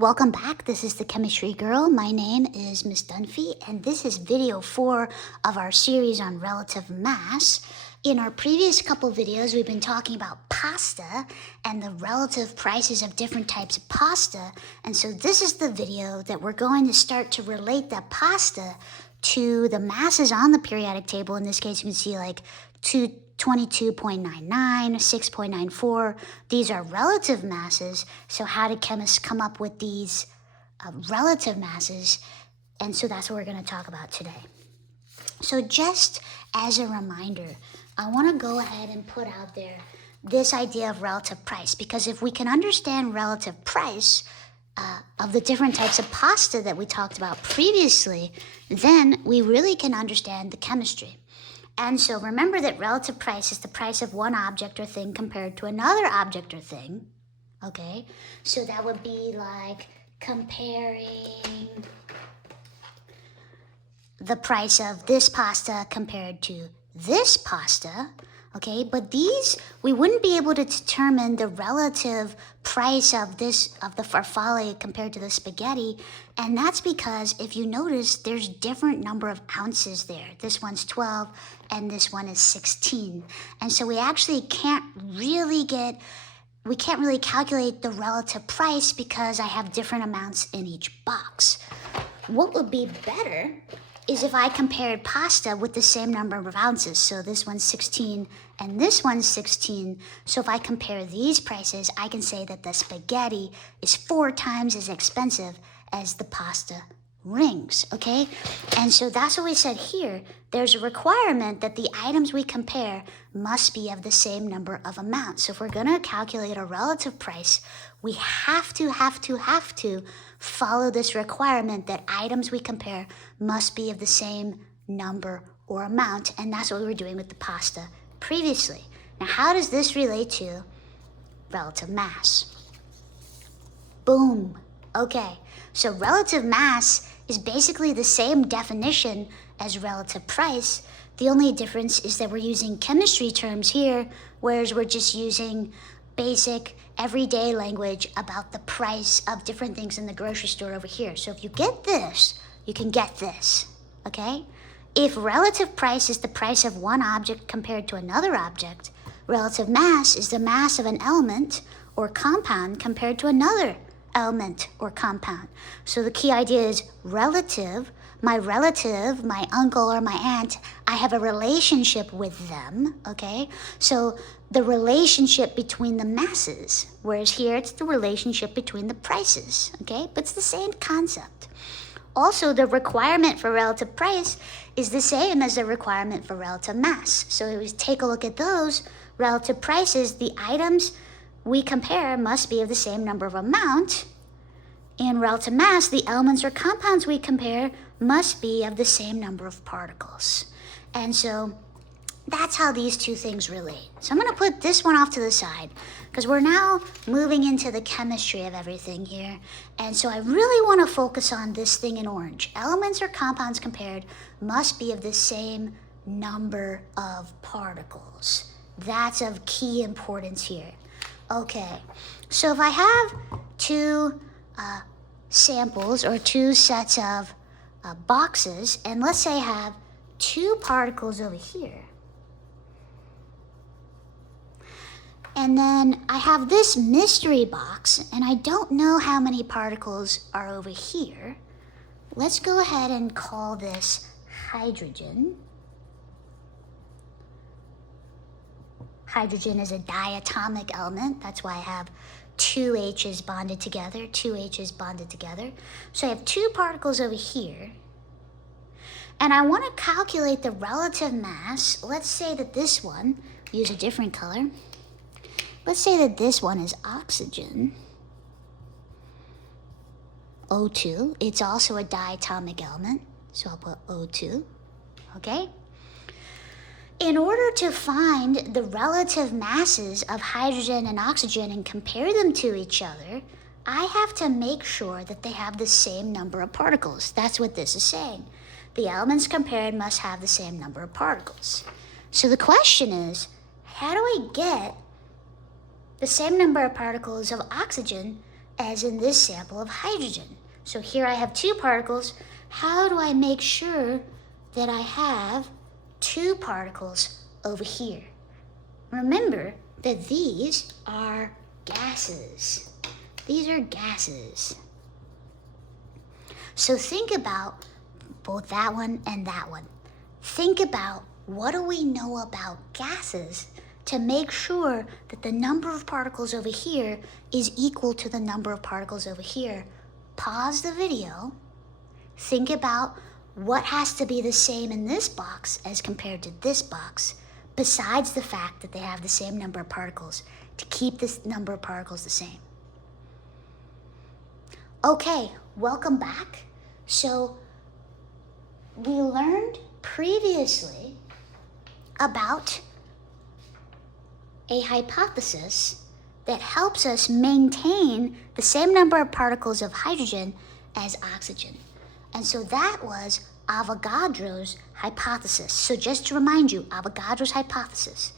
Welcome back. This is the Chemistry Girl. My name is Miss Dunphy, and this is video 4 of our series on relative mass. In our previous couple videos, we've been talking about pasta and the relative prices of different types of pasta. And so this is the video that we're going to start to relate that pasta to the masses on the periodic table. In this case, you can see like 22.99, 6.94. These are relative masses. So how did chemists come up with these relative masses? And so that's what we're going to talk about today. So just as a reminder, I want to go ahead and put out there this idea of relative price, because if we can understand relative price of the different types of pasta that we talked about previously, then we really can understand the chemistry. And so remember that relative price is the price of one object or thing compared to another object or thing, okay? So that would be like comparing the price of this pasta compared to this pasta, okay? But these, we wouldn't be able to determine the relative price of the farfalle compared to the spaghetti, and that's because if you notice, there's different number of ounces there. This one's 12 and this one is 16. And so we actually can't really calculate the relative price because I have different amounts in each box. What would be better is if I compared pasta with the same number of ounces. So this one's 16 and this one's 16. So if I compare these prices, I can say that the spaghetti is 4 times as expensive as the pasta rings, okay? And so that's what we said here. There's a requirement that the items we compare must be of the same number of amounts. So if we're gonna calculate a relative price, we have to follow this requirement that items we compare must be of the same number or amount, and that's what we were doing with the pasta previously. Now, how does this relate to relative mass? Boom. Okay, so relative mass is basically the same definition as relative price. The only difference is that we're using chemistry terms here, whereas we're just using basic everyday language about the price of different things in the grocery store over here. So if you get this, you can get this, okay? If relative price is the price of one object compared to another object, relative mass is the mass of an element or compound compared to another element or compound. So the key idea is relative. My relative, my uncle or my aunt, I have a relationship with them, okay? So the relationship between the masses, whereas here it's the relationship between the prices, okay? But it's the same concept. Also, the requirement for relative price is the same as the requirement for relative mass. So if we take a look at those relative prices, the items we compare must be of the same number of amount. In relative mass, the elements or compounds we compare must be of the same number of particles. And so that's how these two things relate. So I'm going to put this one off to the side because we're now moving into the chemistry of everything here. And so I really want to focus on this thing in orange. Elements or compounds compared must be of the same number of particles. That's of key importance here. Okay, so if I have two samples or two sets of boxes, and let's say I have 2 particles over here, and then I have this mystery box, and I don't know how many particles are over here. Let's go ahead and call this hydrogen. Hydrogen is a diatomic element. That's why I have 2 H's bonded together, 2 H's bonded together. So I have 2 particles over here. And I want to calculate the relative mass. Let's say that this one, use a different color. Let's say that this one is oxygen, O2. It's also a diatomic element, so I'll put O2, okay? In order to find the relative masses of hydrogen and oxygen and compare them to each other, I have to make sure that they have the same number of particles. That's what this is saying. The elements compared must have the same number of particles. So the question is, how do I get the same number of particles of oxygen as in this sample of hydrogen. So here I have 2 particles. How do I make sure that I have 2 particles over here? Remember that these are gases. These are gases. So think about both that one and that one. Think about, what do we know about gases to make sure that the number of particles over here is equal to the number of particles over here? Pause the video. Think about what has to be the same in this box as compared to this box, besides the fact that they have the same number of particles, to keep this number of particles the same. Okay, welcome back. So we learned previously about a hypothesis that helps us maintain the same number of particles of hydrogen as oxygen. And so that was Avogadro's hypothesis. So just to remind you, Avogadro's hypothesis: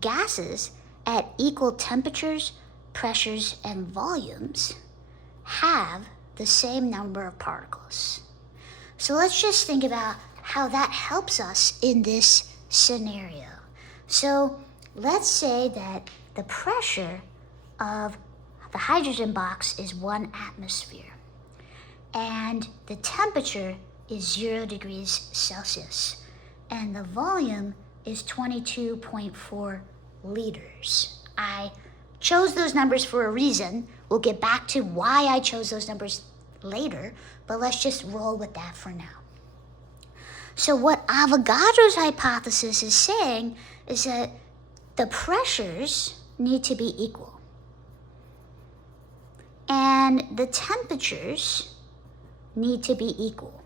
gases at equal temperatures, pressures, and volumes have the same number of particles. So let's just think about how that helps us in this scenario. So let's say that the pressure of the hydrogen box is 1 atmosphere, and the temperature is 0 degrees Celsius, and the volume is 22.4 liters. I chose those numbers for a reason. We'll get back to why I chose those numbers later, but let's just roll with that for now. So what Avogadro's hypothesis is saying is that the pressures need to be equal, and the temperatures need to be equal,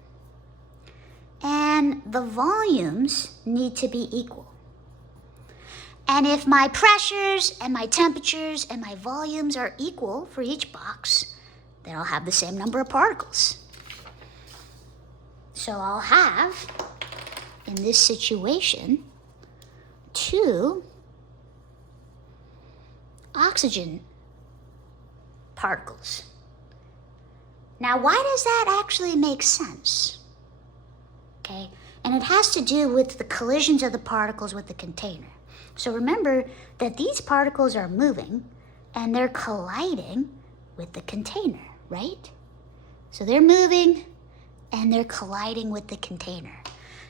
and the volumes need to be equal. And if my pressures and my temperatures and my volumes are equal for each box, then I'll have the same number of particles. So I'll have, in this situation, 2 oxygen particles. Now, why does that actually make sense? Okay, and it has to do with the collisions of the particles with the container. So remember that these particles are moving and they're colliding with the container, right? So they're moving and they're colliding with the container.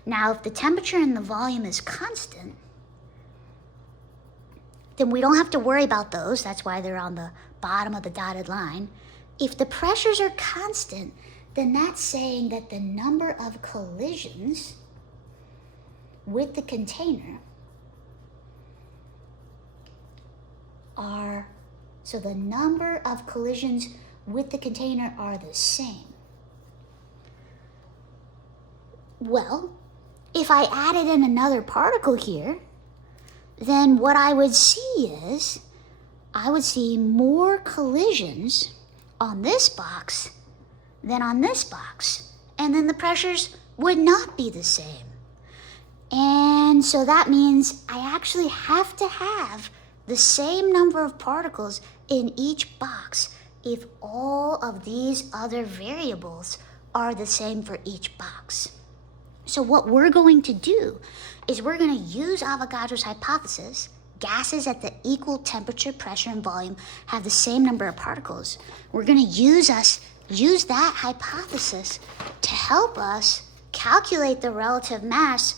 Now, if the temperature and the volume is constant, then we don't have to worry about those. That's why they're on the bottom of the dotted line. If the pressures are constant, then that's saying that the number of collisions with the container so the number of collisions with the container are the same. Well, if I added in another particle here, then what I would see is, I would see more collisions on this box than on this box. And then the pressures would not be the same. And so that means I actually have to have the same number of particles in each box if all of these other variables are the same for each box. So what we're going to do is we're going to use Avogadro's hypothesis. Gases at the equal temperature, pressure, and volume have the same number of particles. We're going to use that hypothesis to help us calculate the relative mass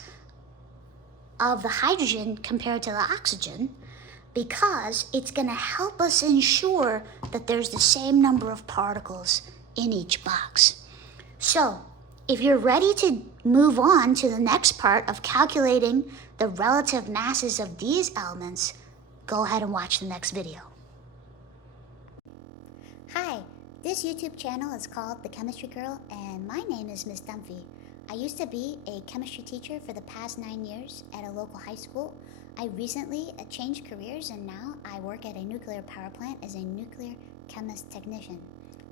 of the hydrogen compared to the oxygen, because it's going to help us ensure that there's the same number of particles in each box. So if you're ready to move on to the next part of calculating the relative masses of these elements, go ahead and watch the next video. Hi, this YouTube channel is called The Chemistry Girl, and my name is Miss Dunphy. I used to be a chemistry teacher for the past 9 years at a local high school. I recently changed careers, and now I work at a nuclear power plant as a nuclear chemist technician.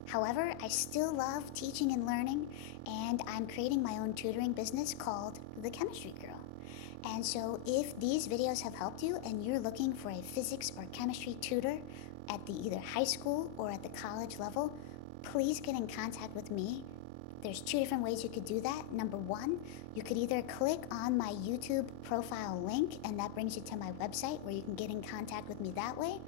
However, I still love teaching and learning, and I'm creating my own tutoring business called The Chemistry Girl. And so if these videos have helped you and you're looking for a physics or chemistry tutor, at the either high school or at the college level, please get in contact with me. There's two different ways you could do that. Number one, you could either click on my YouTube profile link, and that brings you to my website where you can get in contact with me that way.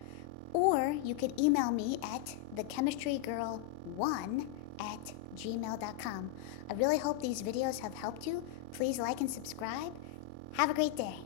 Or you could email me at thechemistrygirl1@gmail.com. I really hope these videos have helped you. Please like and subscribe. Have a great day.